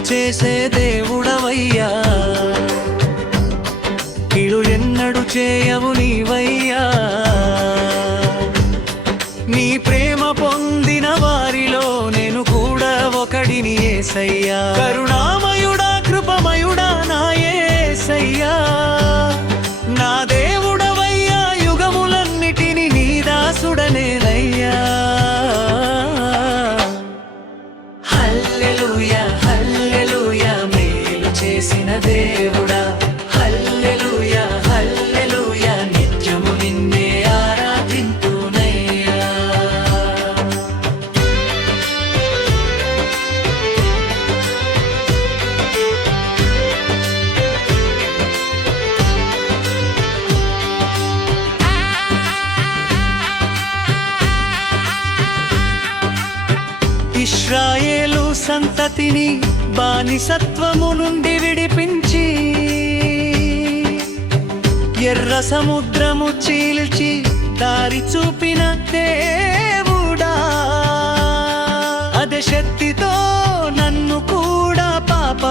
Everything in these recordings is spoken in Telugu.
చేసే దేవుడవయ్యా. కీడు ఎన్నడు చేయవు నీవయ్యా. నీ ప్రేమ పొందిన వారిలో నేను కూడా ఒకడిని ఏసయ్యా. కరుణామయ సంతతిని బానిసత్వము నుండి విడిపించి ఎర్ర సముద్రము చీల్చి దారి చూపిన దేవుడా. అదే శక్తితో నన్ను కూడా పాప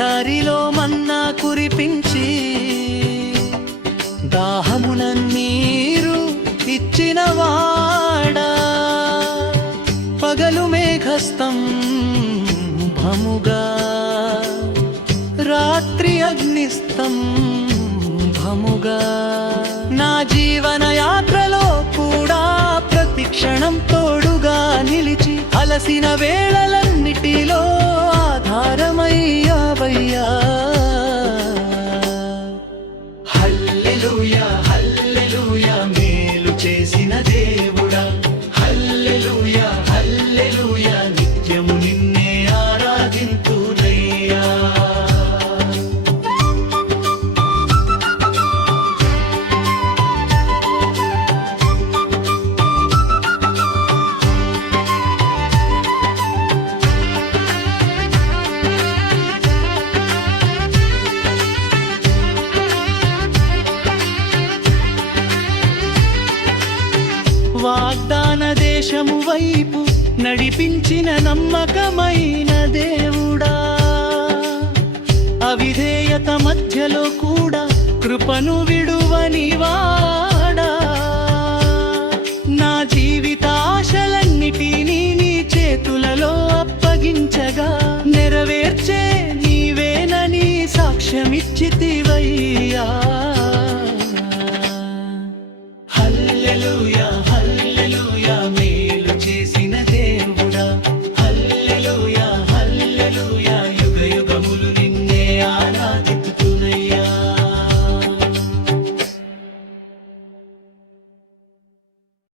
ఎడారిలో మన్నా కురిపించి దాహమున నీరు ఇచ్చిన వాడా. పగలు మేఘస్తంభముగా రాత్రి అగ్నిస్తంభముగా నా జీవన యాత్రలో కూడా ప్రతి క్షణం తోడుగా నిలిచి అలసిన వేళలన్నిటిలో Hallelujah. వాగ్దాన దేశము వైపు నడిపించిన నమ్మకమైన దేవుడా. అవిధేయత మధ్యలో కూడా కృపను